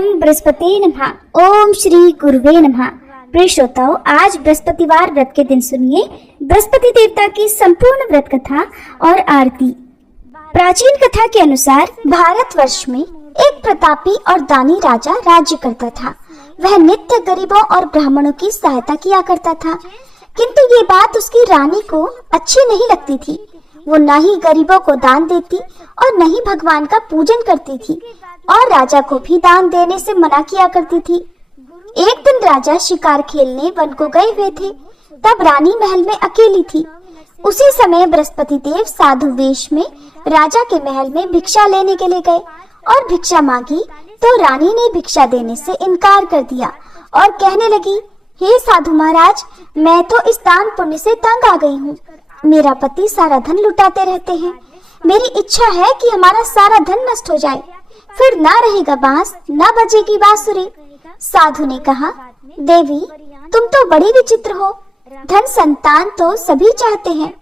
नम बृहस्पति नमः। ओम श्री गुरुवे नमः। प्रिय श्रोताओं, आज बृहस्पतिवार व्रत के दिन सुनिए बृहस्पति देवता की संपूर्ण व्रत कथा और आरती। प्राचीन कथा के अनुसार भारतवर्ष में एक प्रतापी और दानी राजा राज्य करता था। वह नित्य गरीबों और ब्राह्मणों की सहायता किया करता था, किंतु ये बात उसकी रानी को अच्छी नहीं लगती थी। वो न ही गरीबों को दान देती और न ही भगवान का पूजन करती थी और राजा को भी दान देने से मना किया करती थी। एक दिन राजा शिकार खेलने वन को गए हुए थे। तब रानी महल में अकेली थी। उसी समय बृहस्पति देव साधु वेश में राजा के महल में भिक्षा लेने के लिए गए और भिक्षा मांगी तो रानी ने भिक्षा देने से इनकार कर दिया और कहने लगी, हे साधु महाराज, मैं तो इस दान पुण्य से तंग आ गई हूँ। मेरा पति सारा धन लुटाते रहते हैं। मेरी इच्छा है कि हमारा सारा धन नष्ट हो जाए, फिर ना रहेगा बांस, ना बजेगी बांसुरी। साधु ने कहा, देवी, तुम तो बड़ी विचित्र हो। धन संतान तो सभी चाहते हैं,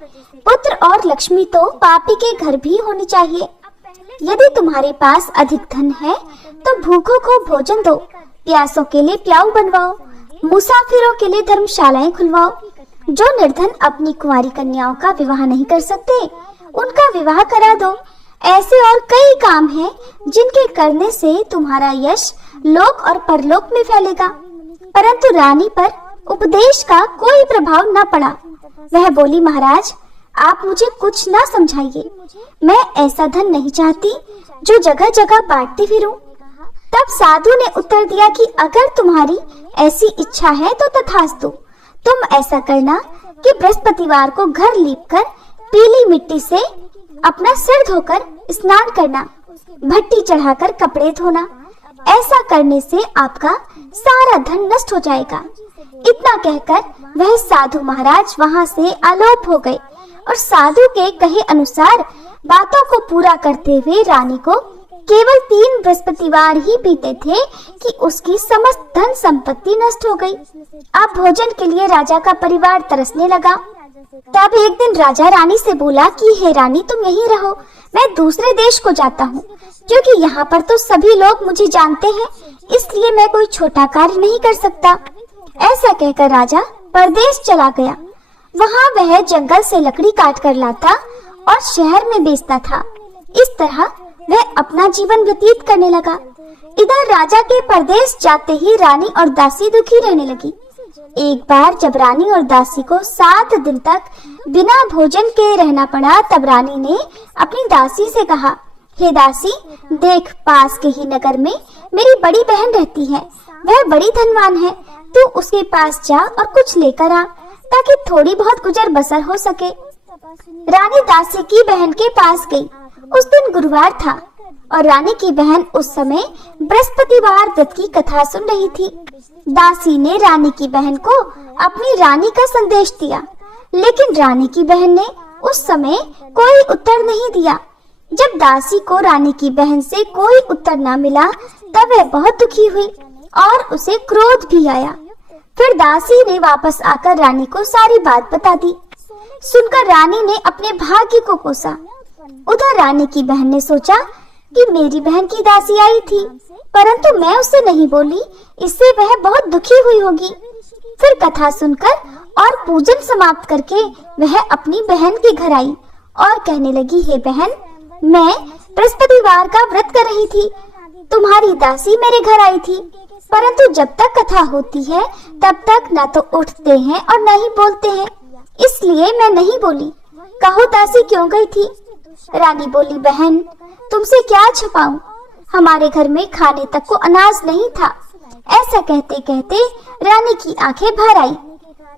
पुत्र और लक्ष्मी तो पापी के घर भी होनी चाहिए। यदि तुम्हारे पास अधिक धन है तो भूखों को भोजन दो, प्यासों के लिए प्याऊ बनवाओ, मुसाफिरों के लिए धर्मशालाएं खुलवाओ। जो निर्धन अपनी कुंवारी कन्याओं का विवाह नहीं कर सकते, उनका विवाह करा दो। ऐसे और कई काम हैं जिनके करने से तुम्हारा यश लोक और परलोक में फैलेगा। परंतु रानी पर उपदेश का कोई प्रभाव न पड़ा। वह बोली, महाराज, आप मुझे कुछ ना समझाइए। मैं ऐसा धन नहीं चाहती जो जगह जगह बांटती फिरूं। तब साधु ने उत्तर दिया कि अगर तुम्हारी ऐसी इच्छा है तो तथास्तु। तुम ऐसा करना कि बृहस्पतिवार को घर लीपकर पीली मिट्टी से अपना सिर धोकर स्नान करना, भट्टी चढ़ाकर कपड़े धोना। ऐसा करने से आपका सारा धन नष्ट हो जाएगा। इतना कहकर वह साधु महाराज वहां से आलोप हो गए और साधु के कहे अनुसार बातों को पूरा करते हुए रानी को केवल 3 बृहस्पतिवार ही बीते थे कि उसकी समस्त धन संपत्ति नष्ट हो गई। अब भोजन के लिए राजा का परिवार तरसने लगा। तब एक दिन राजा रानी से बोला कि हे रानी, तुम यहीं रहो, मैं दूसरे देश को जाता हूँ, क्योंकि यहाँ पर तो सभी लोग मुझे जानते हैं, इसलिए मैं कोई छोटा कार्य नहीं कर सकता। ऐसा कहकर राजा परदेश चला गया। वहाँ वह जंगल से लकड़ी काट कर लाता और शहर में बेचता था। इस तरह वह अपना जीवन व्यतीत करने लगा। इधर राजा के परदेश जाते ही रानी और दासी दुखी रहने लगी। एक बार जब रानी और दासी को 7 दिन तक बिना भोजन के रहना पड़ा, तब रानी ने अपनी दासी से कहा, हे दासी, देख, पास के ही नगर में मेरी बड़ी बहन रहती है। वह बड़ी धनवान है। तू उसके पास जा और कुछ लेकर आ, ताकि थोड़ी बहुत गुजर बसर हो सके। रानी दासी की बहन के पास गई। उस दिन गुरुवार था और रानी की बहन उस समय बृहस्पतिवार व्रत की कथा सुन रही थी। दासी ने रानी की बहन को अपनी रानी का संदेश दिया, लेकिन रानी की बहन ने उस समय कोई उत्तर नहीं दिया। जब दासी को रानी की बहन से कोई उत्तर न मिला, तब वह बहुत दुखी हुई और उसे क्रोध भी आया। फिर दासी ने वापस आकर रानी को सारी बात बता दी। सुनकर रानी ने अपने भाग्य को कोसा। उधर रानी की बहन ने सोचा कि मेरी बहन की दासी आई थी, परंतु मैं उससे नहीं बोली, इससे वह बहुत दुखी हुई होगी। फिर कथा सुनकर और पूजन समाप्त करके वह अपनी बहन के घर आई और कहने लगी, हे बहन, मैं बृहस्पतिवार का व्रत कर रही थी। तुम्हारी दासी मेरे घर आई थी, परंतु जब तक कथा होती है तब तक न तो उठते हैं और न ही बोलते हैं, इसलिए मैं नहीं बोली। कहो दासी क्यों गई थी? रानी बोली, बहन, तुमसे क्या छुपाऊं, हमारे घर में खाने तक को अनाज नहीं था। ऐसा कहते कहते रानी की आंखें भर आई।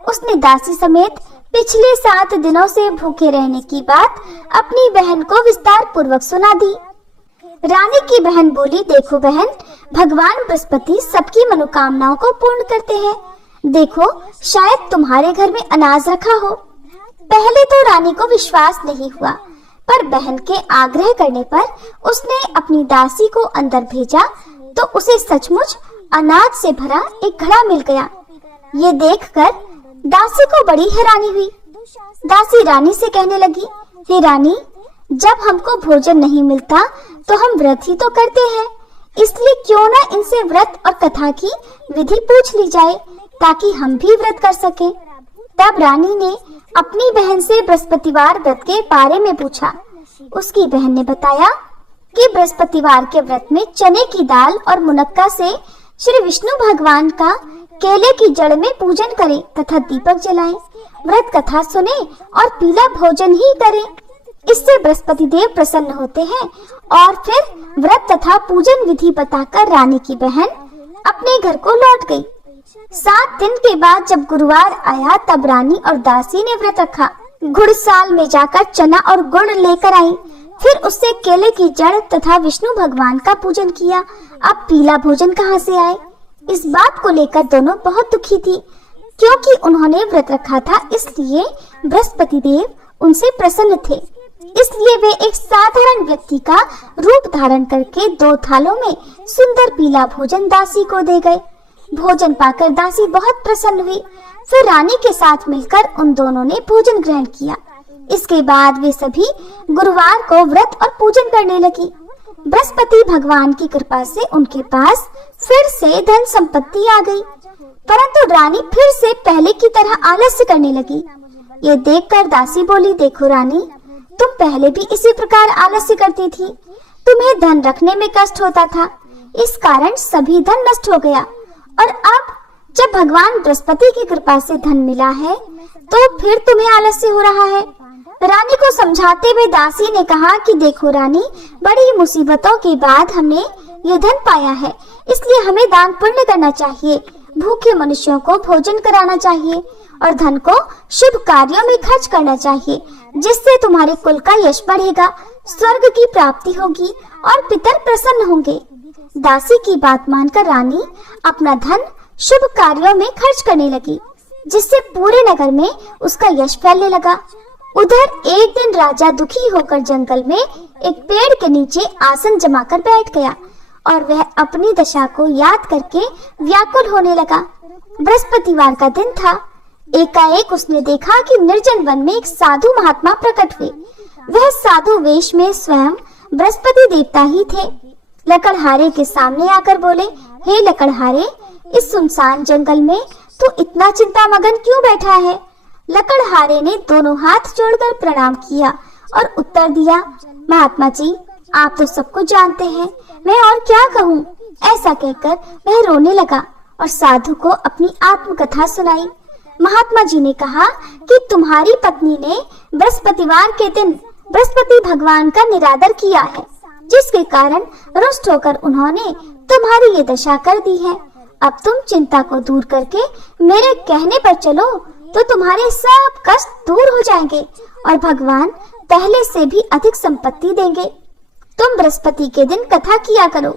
उसने दासी समेत पिछले 7 दिनों से भूखे रहने की बात अपनी बहन को विस्तार पूर्वक सुना दी। रानी की बहन बोली, देखो बहन, भगवान बृहस्पति सबकी मनोकामनाओं को पूर्ण करते हैं। देखो, शायद तुम्हारे घर में अनाज रखा हो। पहले तो रानी को विश्वास नहीं हुआ, पर बहन के आग्रह करने पर उसने अपनी दासी को अंदर भेजा तो उसे सचमुच अनाज से भरा एक घड़ा मिल गया। ये देखकर दासी को बड़ी हैरानी हुई। दासी रानी से कहने लगी, हे रानी, जब हमको भोजन नहीं मिलता तो हम व्रत ही तो करते हैं, इसलिए क्यों ना इनसे व्रत और कथा की विधि पूछ ली जाए ताकि हम भी व्रत कर सकें। तब रानी ने अपनी बहन से बृहस्पतिवार व्रत के बारे में पूछा। उसकी बहन ने बताया कि बृहस्पतिवार के व्रत में चने की दाल और मुनक्का से श्री विष्णु भगवान का केले की जड़ में पूजन करें तथा दीपक जलाएं, व्रत कथा सुने और पीला भोजन ही करें। इससे बृहस्पति देव प्रसन्न होते हैं और फिर व्रत तथा पूजन विधि बताकर रानी की बहन अपने घर को लौट गई। 7 दिन के बाद जब गुरुवार आया तब रानी और दासी ने व्रत रखा। गुड़साल में जाकर चना और गुड़ लेकर आई, फिर उससे केले की जड़ तथा विष्णु भगवान का पूजन किया। अब पीला भोजन कहाँ से आए? इस बात को लेकर दोनों बहुत दुखी थी, क्योंकि उन्होंने व्रत रखा था, इसलिए बृहस्पति देव उनसे प्रसन्न थे। इसलिए वे एक साधारण व्यक्ति का रूप धारण करके 2 थालों में सुंदर पीला भोजन दासी को दे गए। भोजन पाकर दासी बहुत प्रसन्न हुई। फिर रानी के साथ मिलकर उन दोनों ने भोजन ग्रहण किया। इसके बाद वे सभी गुरुवार को व्रत और पूजन करने लगी। बृहस्पति भगवान की कृपा से उनके पास फिर से धन संपत्ति आ गई, परंतु रानी फिर से पहले की तरह आलस्य करने लगी। ये देखकर दासी बोली, देखो रानी, तुम पहले भी इसी प्रकार आलस्य करती थी। तुम्हें धन रखने में कष्ट होता था, इस कारण सभी धन नष्ट हो गया, और अब जब भगवान बृहस्पति की कृपा से धन मिला है तो फिर तुम्हें आलस्य हो रहा है। रानी को समझाते हुए दासी ने कहा कि देखो रानी, बड़ी मुसीबतों के बाद हमने ये धन पाया है, इसलिए हमें दान पुण्य करना चाहिए, भूखे मनुष्यों को भोजन कराना चाहिए और धन को शुभ कार्यों में खर्च करना चाहिए, जिससे तुम्हारे कुल का यश बढ़ेगा, स्वर्ग की प्राप्ति होगी और पितर प्रसन्न होंगे। दासी की बात मानकर रानी अपना धन शुभ कार्यों में खर्च करने लगी, जिससे पूरे नगर में उसका यश फैलने लगा। उधर एक दिन राजा दुखी होकर जंगल में एक पेड़ के नीचे आसन जमाकर बैठ गया और वह अपनी दशा को याद करके व्याकुल होने लगा। बृहस्पतिवार का दिन था। एकाएक उसने देखा कि निर्जन वन में एक साधु महात्मा प्रकट हुए। वह साधु वेश में स्वयं बृहस्पति देवता ही थे। लकड़हारे के सामने आकर बोले, हे लकड़हारे, इस सुनसान जंगल में तू इतना चिंता मगन क्यों बैठा है? लकड़हारे ने दोनों हाथ जोड़कर प्रणाम किया और उत्तर दिया, महात्मा जी, आप तो सब कुछ जानते हैं, मैं और क्या कहूँ। ऐसा कहकर वह रोने लगा और साधु को अपनी आत्मकथा सुनाई। महात्मा जी ने कहा कि तुम्हारी पत्नी ने बृहस्पतिवार के दिन बृहस्पति भगवान का निरादर किया है, जिसके कारण रुष्ट होकर उन्होंने तुम्हारी ये दशा कर दी है। अब तुम चिंता को दूर करके मेरे कहने पर चलो तो तुम्हारे सब कष्ट दूर हो जाएंगे और भगवान पहले से भी अधिक संपत्ति देंगे। तुम बृहस्पति के दिन कथा किया करो।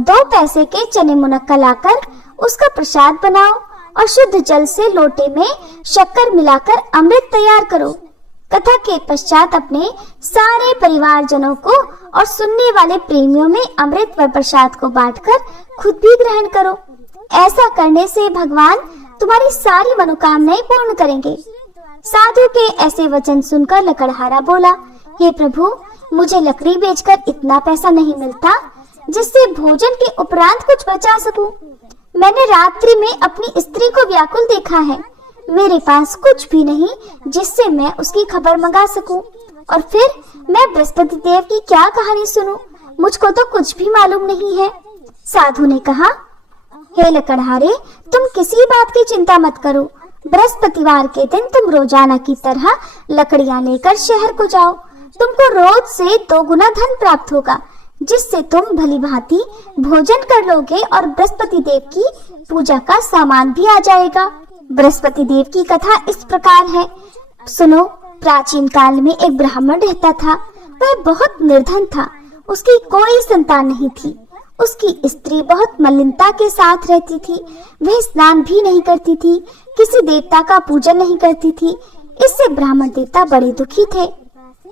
2 पैसे के चने मुनक्का लाकर उसका प्रसाद बनाओ और शुद्ध जल से लोटे में शक्कर मिलाकर अमृत तैयार करो। कथा के पश्चात अपने सारे परिवारजनों को और सुनने वाले प्रेमियों में अमृत व प्रसाद को बांटकर खुद भी ग्रहण करो। ऐसा करने से भगवान तुम्हारी सारी मनोकामनाएं पूर्ण करेंगे। साधु के ऐसे वचन सुनकर लकड़हारा बोला, हे प्रभु, मुझे लकड़ी बेचकर इतना पैसा नहीं मिलता जिससे भोजन के उपरांत कुछ बचा सकूं। मैंने रात्रि में अपनी स्त्री को व्याकुल देखा है। मेरे पास कुछ भी नहीं जिससे मैं उसकी खबर मंगा सकूं, और फिर मैं बृहस्पति देव की क्या कहानी सुनूं? मुझको तो कुछ भी मालूम नहीं है। साधु ने कहा, हे लकड़हारे, तुम किसी बात की चिंता मत करो। बृहस्पतिवार के दिन तुम रोजाना की तरह लकड़ियां लेकर शहर को जाओ। तुमको रोज से 2 गुना धन प्राप्त होगा, जिससे तुम भली भांति भोजन कर लोगे और बृहस्पति देव की पूजा का सामान भी आ जाएगा। बृहस्पति देव की कथा इस प्रकार है। सुनो, प्राचीन काल में एक ब्राह्मण रहता था। वह बहुत निर्धन था, उसकी कोई संतान नहीं थी। उसकी स्त्री बहुत मलिनता के साथ रहती थी। वह स्नान भी नहीं करती थी, किसी देवता का पूजन नहीं करती थी। इससे ब्राह्मण देवता बड़े दुखी थे।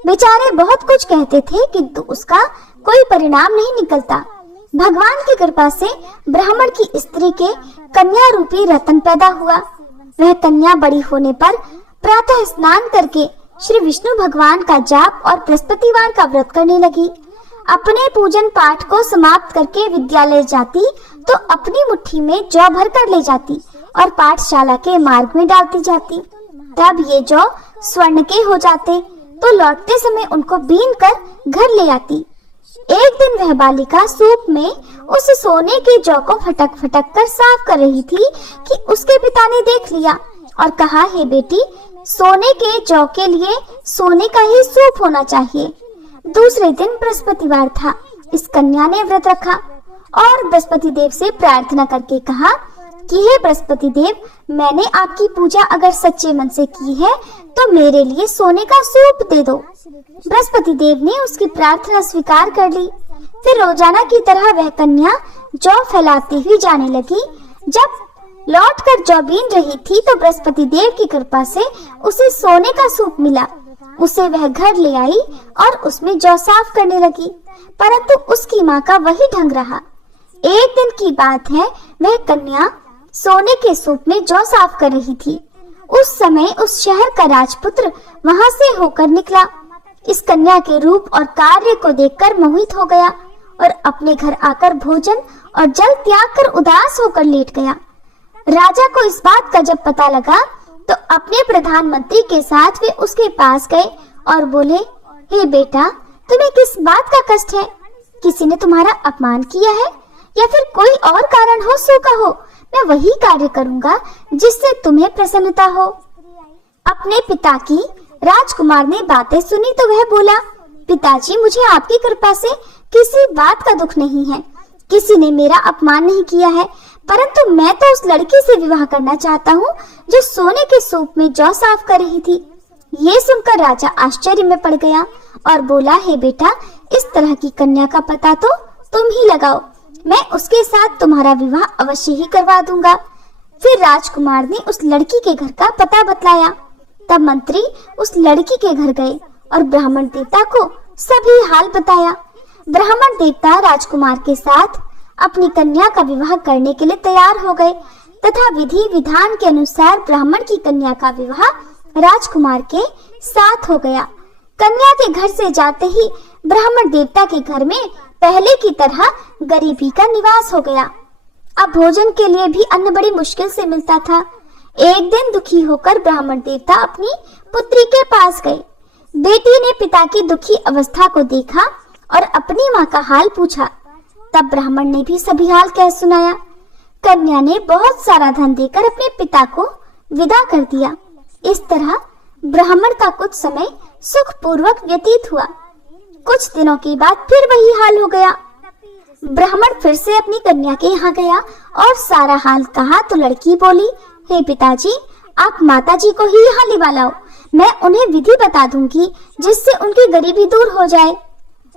बेचारे बहुत कुछ कहते थे किंतु उसका कोई परिणाम नहीं निकलता। भगवान की कृपा से ब्राह्मण की स्त्री के कन्या रूपी रतन पैदा हुआ। वह कन्या बड़ी होने पर प्रातः स्नान करके श्री विष्णु भगवान का जाप और बृहस्पतिवार का व्रत करने लगी। अपने पूजन पाठ को समाप्त करके विद्यालय जाती तो अपनी मुट्ठी में जौ भर कर ले जाती और पाठशाला के मार्ग में डालती जाती। तब ये जौ स्वर्ण के हो जाते तो लौटते समय उनको बीन कर घर ले आती। एक दिन वह बालिका सूप में उस सोने के जौ को फटक फटक कर साफ कर रही थी कि उसके पिता ने देख लिया और कहा, हे बेटी, सोने के जौ के लिए सोने का ही सूप होना चाहिए। दूसरे दिन बृहस्पतिवार था। इस कन्या ने व्रत रखा और बृहस्पति देव से प्रार्थना करके कहा कि हे बृहस्पति देव, मैंने आपकी पूजा अगर सच्चे मन से की है तो मेरे लिए सोने का सूप दे दो। बृहस्पति देव ने उसकी प्रार्थना स्वीकार कर ली। फिर रोजाना की तरह वह कन्या जौ फैलाती हुई जाने लगी। जब लौट कर जौ बीन रही थी तो बृहस्पति देव की कृपा से उसे सोने का सूप मिला। उसे वह घर ले आई और उसमें जौ साफ करने लगी, परंतु उसकी माँ का वही ढंग रहा। एक दिन की बात है, वह कन्या सोने के सूप में जौ साफ कर रही थी। उस समय उस शहर का राजपुत्र वहां से होकर निकला। इस कन्या के रूप और कार्य को देखकर मोहित हो गया और अपने घर आकर भोजन और जल त्याग कर उदास होकर लेट गया। राजा को इस बात का जब पता लगा तो अपने प्रधानमंत्री के साथ वे उसके पास गए और बोले, हे बेटा, तुम्हें किस बात का कष्ट है? किसी ने तुम्हारा अपमान किया है या फिर कोई और कारण हो सो कहो, मैं वही कार्य करूंगा जिससे तुम्हें प्रसन्नता हो। अपने पिता की राजकुमार ने बातें सुनी तो वह बोला, पिताजी, मुझे आपकी कृपा से किसी बात का दुख नहीं है। किसी ने मेरा अपमान नहीं किया है, परंतु मैं तो उस लड़की से विवाह करना चाहता हूँ जो सोने के सूप में जौ साफ कर रही थी। ये सुनकर राजा आश्चर्य में पड़ गया और बोला, हे बेटा, इस तरह की कन्या का पता तो तुम ही लगाओ, मैं उसके साथ तुम्हारा विवाह अवश्य ही करवा दूंगा। फिर राजकुमार ने उस लड़की के घर का पता बतलाया। तब मंत्री उस लड़की के घर गए और ब्राह्मण देवता को सभी हाल बताया। ब्राह्मण देवता राजकुमार के साथ अपनी कन्या का विवाह करने के लिए तैयार हो गए तथा विधि विधान के अनुसार ब्राह्मण की कन्या का विवाह राजकुमार के साथ हो गया। कन्या के घर से जाते ही ब्राह्मण देवता के घर में पहले की तरह गरीबी का निवास हो गया। अब भोजन के लिए भी अन्न बड़ी मुश्किल से मिलता था। एक दिन दुखी होकर ब्राह्मण देवता अपनी पुत्री के पास गए। बेटी ने पिता की दुखी अवस्था को देखा और अपनी माँ का हाल पूछा। तब ब्राह्मण ने भी सभी हाल कह सुनाया। कन्या ने बहुत सारा धन देकर अपने पिता को विदा कर दिया। इस तरह ब्राह्मण का कुछ समय सुख पूर्वक व्यतीत हुआ। कुछ दिनों के बाद फिर वही हाल हो गया। ब्राह्मण फिर से अपनी कन्या के यहाँ गया और सारा हाल कहा तो लड़की बोली, हे पिताजी, आप माताजी को ही यहाँ लिवा लाओ, मैं उन्हें विधि बता दूंगी जिससे उनकी गरीबी दूर हो जाए।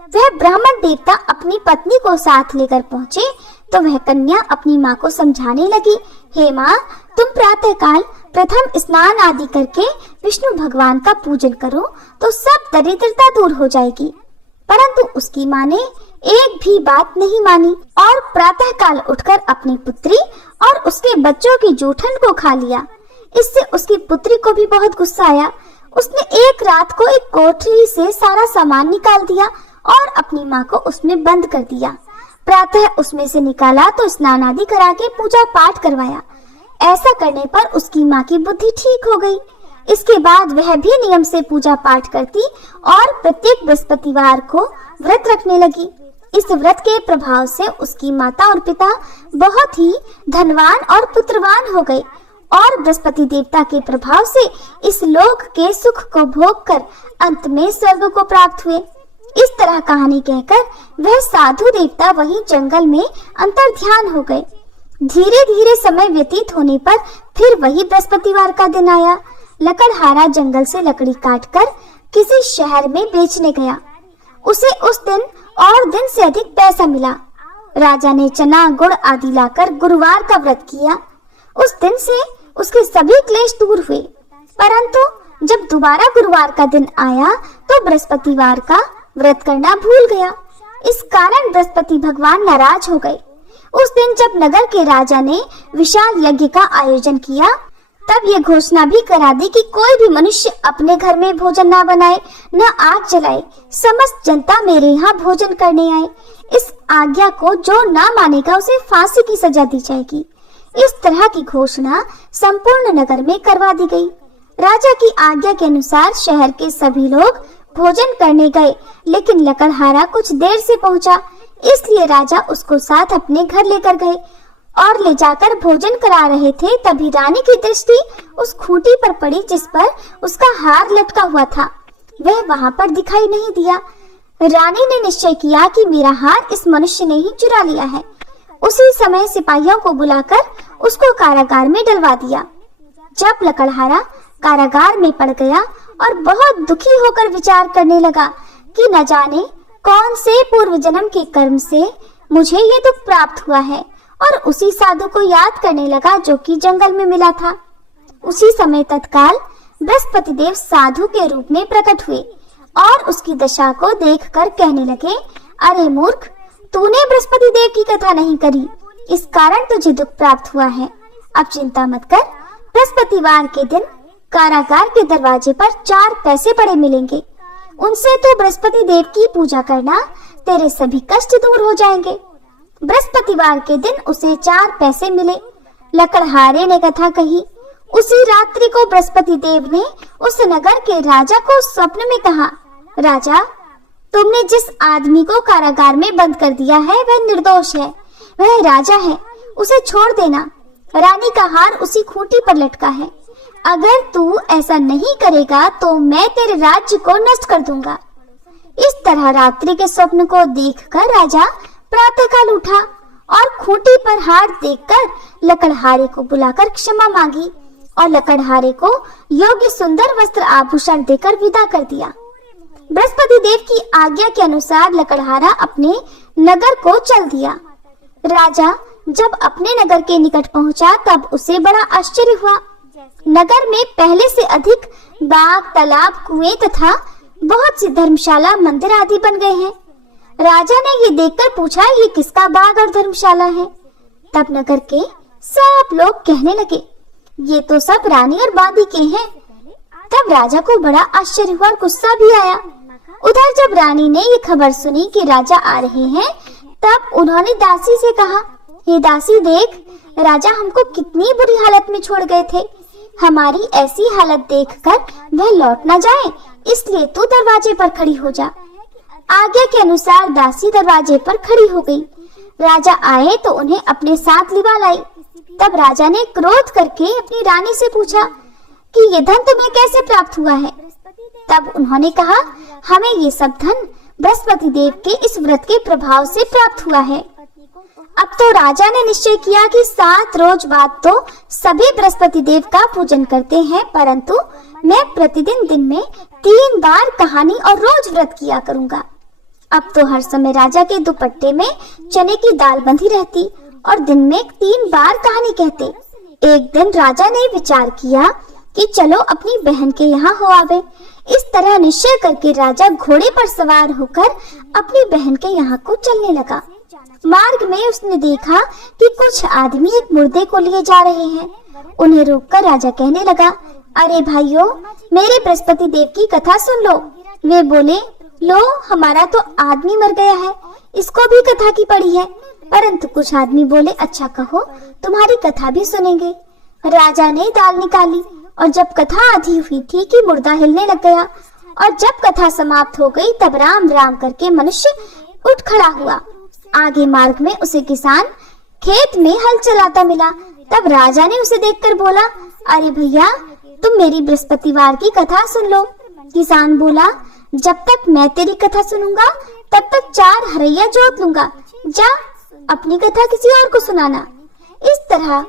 वह ब्राह्मण देवता अपनी पत्नी को साथ लेकर पहुँचे तो वह कन्या अपनी माँ को समझाने लगी, हे माँ, तुम प्रातः काल प्रथम स्नान आदि करके विष्णु भगवान का पूजन करो तो सब दरिद्रता दूर हो जाएगी। परंतु उसकी माँ ने एक भी बात नहीं मानी और प्रातः काल उठकर अपनी पुत्री और उसके बच्चों की जूठन को खा लिया। इससे उसकी पुत्री को भी बहुत गुस्सा आया। उसने एक रात को एक कोठरी से सारा सामान निकाल दिया और अपनी माँ को उसमें बंद कर दिया। प्रातः उसमें से निकाला तो स्नान आदि करा के पूजा पाठ करवाया। ऐसा करने पर उसकी माँ की बुद्धि ठीक हो गई। इसके बाद वह भी नियम से पूजा पाठ करती और प्रत्येक बृहस्पतिवार को व्रत रखने लगी। इस व्रत के प्रभाव से उसकी माता और पिता बहुत ही धनवान और पुत्रवान हो गए और बृहस्पति देवता के प्रभाव से इस लोक के सुख को भोग कर अंत में स्वर्ग को प्राप्त हुए। इस तरह कहानी कहकर वह साधु देवता वहीं जंगल में अंतर ध्यान हो गए। धीरे धीरे समय व्यतीत होने पर फिर वही बृहस्पतिवार का दिन आया। लकड़हारा जंगल से लकड़ी काटकर किसी शहर में बेचने गया। उसे उस दिन और दिन से अधिक पैसा मिला। राजा ने चना गुड़ आदि लाकर गुरुवार का व्रत किया। उस दिन से उसके सभी क्लेश दूर हुए। परंतु जब दोबारा गुरुवार का दिन आया तो बृहस्पतिवार का व्रत करना भूल गया। इस कारण बृहस्पति भगवान नाराज हो गए। उस दिन जब नगर के राजा ने विशाल यज्ञ का आयोजन किया तब ये घोषणा भी करा दी कि कोई भी मनुष्य अपने घर में भोजन ना बनाए, न आग जलाए। समस्त जनता मेरे यहाँ भोजन करने आए। इस आज्ञा को जो ना मानेगा उसे फांसी की सजा दी जाएगी। इस तरह की घोषणा संपूर्ण नगर में करवा दी गई। राजा की आज्ञा के अनुसार शहर के सभी लोग भोजन करने गए, लेकिन लकड़हारा कुछ देर से पहुंचा, इसलिए राजा उसको साथ अपने घर लेकर गए और ले जाकर भोजन करा रहे थे। तभी रानी की दृष्टि उस खूंटी पर पड़ी जिस पर उसका हार लटका हुआ था। वह वहां पर दिखाई नहीं दिया। रानी ने निश्चय किया कि मेरा हार इस मनुष्य ने ही चुरा लिया है। उसी समय सिपाहियों को बुलाकर उसको कारागार में डलवा दिया। जब लकड़हारा कारागार में पड़ गया और बहुत दुखी होकर विचार करने लगा कि न जाने कौन से पूर्व जन्म के कर्म से मुझे ये दुख प्राप्त हुआ है, और उसी साधु को याद करने लगा जो कि जंगल में मिला था। उसी समय तत्काल बृहस्पति देव साधु के रूप में प्रकट हुए और उसकी दशा को देखकर कहने लगे, अरे मूर्ख, तूने बृहस्पति देव की कथा नहीं करी, इस कारण तुझे दुख प्राप्त हुआ है। अब चिंता मत कर, बृहस्पतिवार के दिन कारागार के दरवाजे पर 4 पैसे पड़े मिलेंगे। उनसे तू बृहस्पति देव की पूजा करना, तेरे सभी कष्ट दूर हो जाएंगे। बृहस्पतिवार के दिन उसे 4 पैसे मिले। लकड़हारे ने कथा कही। उसी रात्रि को बृहस्पति देव ने उस नगर के राजा को स्वप्न में कहा, राजा, तुमने जिस आदमी को कारागार में बंद कर दिया है वह निर्दोष है, वह राजा है, उसे छोड़ देना। रानी का हार उसी खूंटी पर लटका है। अगर तू ऐसा नहीं करेगा तो मैं तेरे राज्य को नष्ट कर दूंगा। इस तरह रात्रि के स्वप्न को देखकर राजा प्रातःकाल उठा और खूंटी पर हार देखकर लकड़हारे को बुलाकर क्षमा मांगी और लकड़हारे को योग्य सुंदर वस्त्र आभूषण देकर विदा कर दिया। बृहस्पति देव की आज्ञा के अनुसार लकड़हारा अपने नगर को चल दिया। राजा जब अपने नगर के निकट पहुंचा तब उसे बड़ा आश्चर्य हुआ। नगर में पहले से अधिक बाग, तालाब, कुएं तथा बहुत सी धर्मशाला, मंदिर आदि बन गए हैं। राजा ने ये देखकर पूछा, ये किसका बाग और धर्मशाला है? तब नगर के सब लोग कहने लगे, ये तो सब रानी और बादी के हैं। तब राजा को बड़ा आश्चर्य हुआ और गुस्सा भी आया। उधर जब रानी ने ये खबर सुनी कि राजा आ रहे हैं, तब उन्होंने दासी से कहा, हे दासी, देख, राजा हमको कितनी बुरी हालत में छोड़ गए थे। हमारी ऐसी हालत देखकर वह लौट न जाए, इसलिए तू दरवाजे पर खड़ी हो जा। आज्ञा के अनुसार दासी दरवाजे पर खड़ी हो गई। राजा आए तो उन्हें अपने साथ लिवा लाई। तब राजा ने क्रोध करके अपनी रानी से पूछा कि ये धन तुम्हें कैसे प्राप्त हुआ है? तब उन्होंने कहा, हमें ये सब धन बृहस्पति देव के इस व्रत के प्रभाव से प्राप्त हुआ है। अब तो राजा ने निश्चय किया कि 7 रोज बाद तो सभी बृहस्पति देव का पूजन करते हैं, परंतु मैं प्रतिदिन दिन में 3 बार कहानी और रोज व्रत किया करूंगा। अब तो हर समय राजा के दुपट्टे में चने की दाल बंधी रहती और दिन में 3 बार कहानी कहते। एक दिन राजा ने विचार किया कि चलो अपनी बहन के यहाँ हो आवे। इस तरह निश्चय करके राजा घोड़े पर सवार होकर अपनी बहन के यहाँ को चलने लगा। मार्ग में उसने देखा कि कुछ आदमी एक मुर्दे को लिए जा रहे हैं। उन्हें रोककर राजा कहने लगा, अरे भाइयों, मेरे बृहस्पति देव की कथा सुन लो। वे बोले, लो, हमारा तो आदमी मर गया है, इसको भी कथा की पड़ी है। परंतु कुछ आदमी बोले, अच्छा कहो, तुम्हारी कथा भी सुनेंगे। राजा ने दाल निकाली और जब कथा आधी हुई थी कि मुर्दा हिलने लग गया, और जब कथा समाप्त हो गई तब राम राम करके मनुष्य उठ खड़ा हुआ। आगे मार्ग में उसे किसान खेत में हल चलाता मिला। तब राजा ने उसे देखकर बोला, अरे भैया, तुम मेरी बृहस्पतिवार की कथा सुन लो। किसान बोला, जब तक मैं तेरी कथा सुनूंगा तब तक 4 हरैया जोत लूंगा, जा अपनी कथा किसी और को सुनाना। इस तरह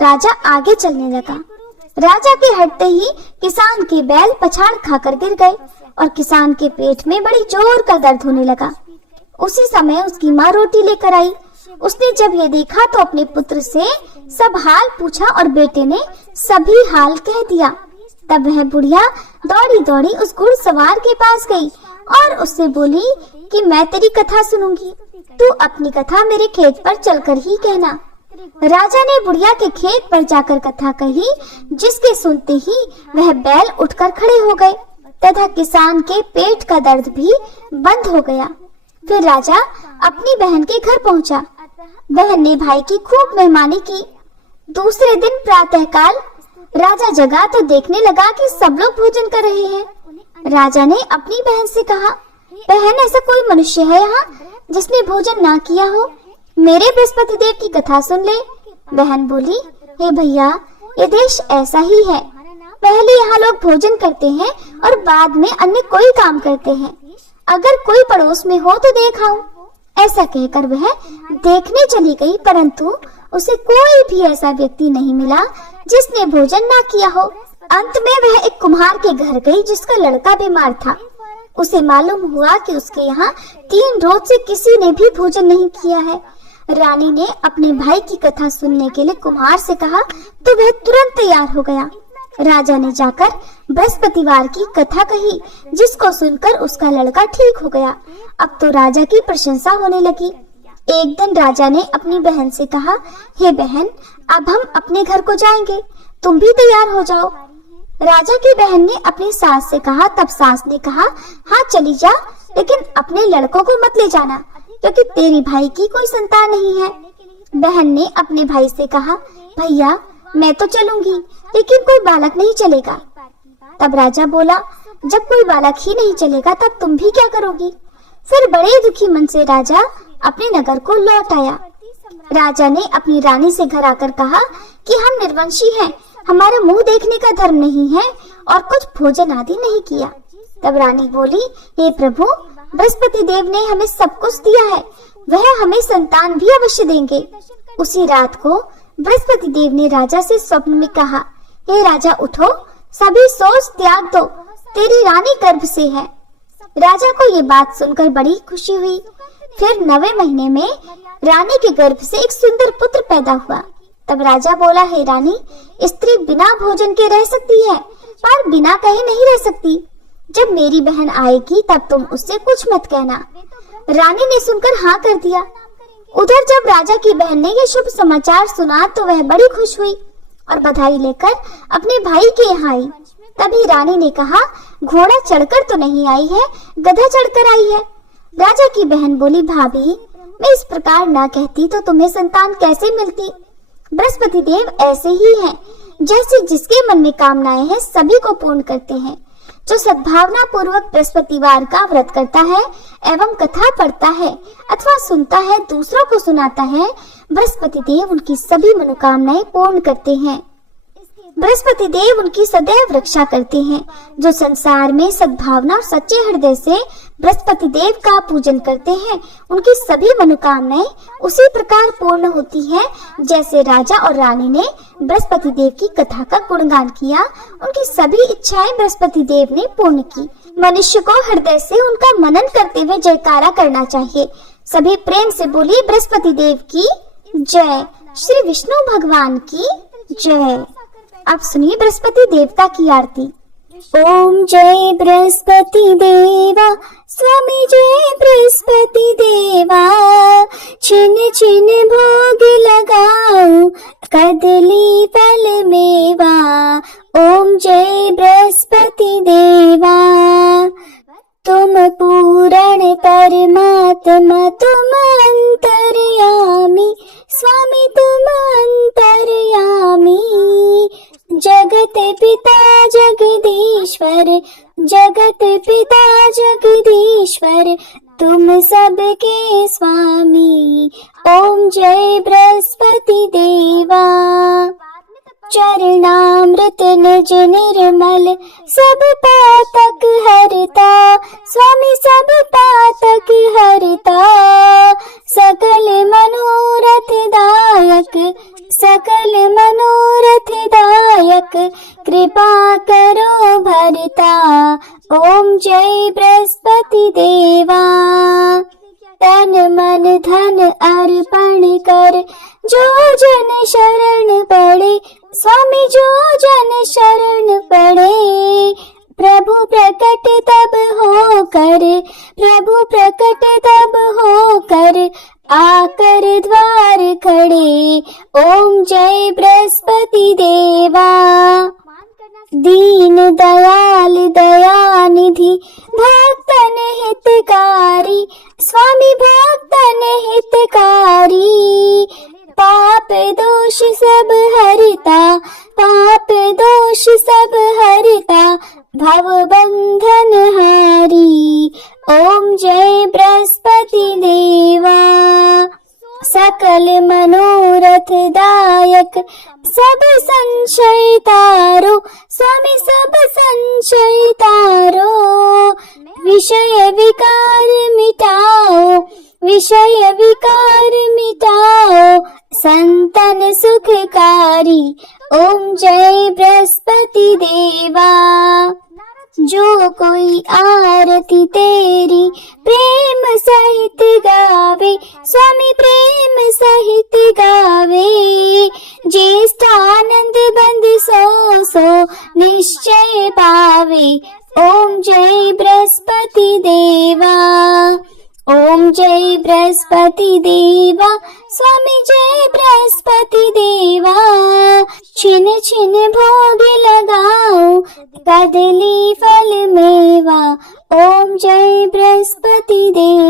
राजा आगे चलने लगा। राजा के हटते ही किसान के बैल पछाड़ खाकर गिर गए और किसान के पेट में बड़ी जोर का दर्द होने लगा। उसी समय उसकी माँ रोटी लेकर आई। उसने जब ये देखा तो अपने पुत्र से सब हाल पूछा और बेटे ने सभी हाल कह दिया। तब वह बुढ़िया दौड़ी दौड़ी उस घुड़सवार के पास गई और उससे बोली कि मैं तेरी कथा सुनूंगी, तू अपनी कथा मेरे खेत पर चलकर ही कहना। राजा ने बुढ़िया के खेत पर जाकर कथा कही, जिसके सुनते ही वह बैल उठकर खड़े हो गए तथा किसान के पेट का दर्द भी बंद हो गया। फिर राजा अपनी बहन के घर पहुंचा। बहन ने भाई की खूब मेहमानी की। दूसरे दिन प्रातःकाल राजा जगा तो देखने लगा कि सब लोग भोजन कर रहे हैं। राजा ने अपनी बहन से कहा, बहन, ऐसा कोई मनुष्य है यहाँ जिसने भोजन ना किया हो? मेरे बृहस्पति देव की कथा सुन ले। बहन बोली, हे भैया, ये देश ऐसा ही है। पहले यहाँ लोग भोजन करते हैं और बाद में अन्य कोई काम करते हैं। अगर कोई पड़ोस में हो तो देख आऊं। ऐसा कहकर वह देखने चली गई, परंतु उसे कोई भी ऐसा व्यक्ति नहीं मिला जिसने भोजन ना किया हो। अंत में वह एक कुम्हार के घर गई जिसका लड़का बीमार था। उसे मालूम हुआ कि उसके यहाँ 3 रोज से किसी ने भी भोजन नहीं किया है। रानी ने अपने भाई की कथा सुनने के लिए कुम्हार से कहा तो वह तुरंत तैयार हो गया। राजा ने जाकर बृहस्पतिवार की कथा कही, जिसको सुनकर उसका लड़का ठीक हो गया। अब तो राजा की प्रशंसा होने लगी। एक दिन राजा ने अपनी बहन से कहा, हे बहन, अब हम अपने घर को जाएंगे, तुम भी तैयार हो जाओ। राजा की बहन ने अपनी सास से कहा। तब सास ने कहा, हाँ चली जा, लेकिन अपने लड़कों को मत ले जाना, क्योंकि तेरी भाई की कोई संतान नहीं है। बहन ने अपने भाई से कहा, भैया, मैं तो चलूंगी, लेकिन कोई बालक नहीं चलेगा। तब राजा बोला, जब कोई बालक ही नहीं चलेगा तब तुम भी क्या करोगी? फिर बड़े दुखी मन से राजा अपने नगर को लौट आया। राजा ने अपनी रानी से घर आकर कहा कि हम निर्वंशी हैं, हमारा मुंह देखने का धर्म नहीं है और कुछ भोजन आदि नहीं किया। तब रानी बोली, हे प्रभु, बृहस्पति देव ने हमें सब कुछ दिया है, वह हमें संतान भी अवश्य देंगे। उसी रात को बृहस्पति देव ने राजा से स्वप्न में कहा, हे राजा, उठो, सभी सोच त्याग दो, तेरी रानी गर्भ से है। राजा को ये बात सुनकर बड़ी खुशी हुई। फिर 9वें महीने में रानी के गर्भ से एक सुंदर पुत्र पैदा हुआ। तब राजा बोला, हे रानी, स्त्री बिना भोजन के रह सकती है, पर बिना कहे नहीं रह सकती। जब मेरी बहन आएगी तब तुम उससे कुछ मत कहना। रानी ने सुनकर हाँ कर दिया। उधर जब राजा की बहन ने ये शुभ समाचार सुना तो वह बड़ी खुश हुई और बधाई लेकर अपने भाई के यहाँ आई। तभी रानी ने कहा, घोड़ा चढ़कर तो नहीं आई है, गधा चढ़कर आई है। राजा की बहन बोली, भाभी, मैं इस प्रकार ना कहती तो तुम्हें संतान कैसे मिलती? बृहस्पति देव ऐसे ही हैं, जैसे जिसके मन में कामनाएं हैं सभी को पूर्ण करते हैं। जो सद्भावना पूर्वक बृहस्पतिवार का व्रत करता है एवं कथा पढ़ता है अथवा सुनता है, दूसरों को सुनाता है, बृहस्पति देव उनकी सभी मनोकामनाएं पूर्ण करते हैं। बृहस्पति देव उनकी सदैव रक्षा करते हैं। जो संसार में सद्भावना और सच्चे हृदय से बृहस्पति देव का पूजन करते हैं, उनकी सभी मनोकामनाएं उसी प्रकार पूर्ण होती हैं, जैसे राजा और रानी ने बृहस्पति देव की कथा का गुणगान किया, उनकी सभी इच्छाएं बृहस्पति देव ने पूर्ण की। मनुष्य को हृदय से उनका मनन करते हुए जयकारा करना चाहिए। सभी प्रेम से बोलिए, बृहस्पति देव की जय, श्री विष्णु भगवान की जय। अब सुनिए बृहस्पति देवता की आरती। ओम जय बृहस्पति देवा, स्वामी जय बृहस्पति देवा, छिन छिन भोग लगाओ, कदली फल मेवा। ओम जय बृहस्पति देवा, तुम पूर्ण परमात्मा, तुम अंतर्यामी, स्वामी तुम अंतर्यामी। जगत पिता जगदीश्वर, जगत पिता जगदीश्वर, तुम सबके स्वामी। ओम जय बृहस्पति देवा, चरणामृत निज निर्मल, सब पातक हरता, स्वामी सब पातक हरता। सकल मनोरथ दायक, सकल मनोरथ दायक, कृपा करो भरता। ओम जय बृहस्पति देवा, तन मन धन अर्पण कर, जो जन शरण पड़े, स्वामी जो जन शरण पड़े। प्रभु प्रकट तब हो कर, प्रभु प्रकट तब हो कर, आकर द्वार खड़े, ओम जय बृहस्पति देवा। दीन दयाल दयानिधि, भक्तन हितकारी, स्वामी भक्तन हितकारी। पाप दोष सब हरता, पाप दोष सब हरता, भव बंधन हारी, ओम जय बृहस्पति देवा। सकल मनोरथ दायक, सब संशय तारो, स्वामी सब संशय तारो। विषय विकार मिटाओ, विषय विकार मिटाओ, संतन सुखकारी, ओम जय बृहस्पति देवा। जो कोई आरती तेरी प्रेम सहित गावे, स्वामी प्रेम सहित गावे। ज्येष्ठानंद बंद सो सो निश्चय पावे, ओम जय बृहस्पति देवा। ओम जय बृहस्पति देवा, स्वामी जय बृहस्पति देवा। छिन छिन भोग लगाओ, कदली फल मेवा, ओम जय बृहस्पति देवा।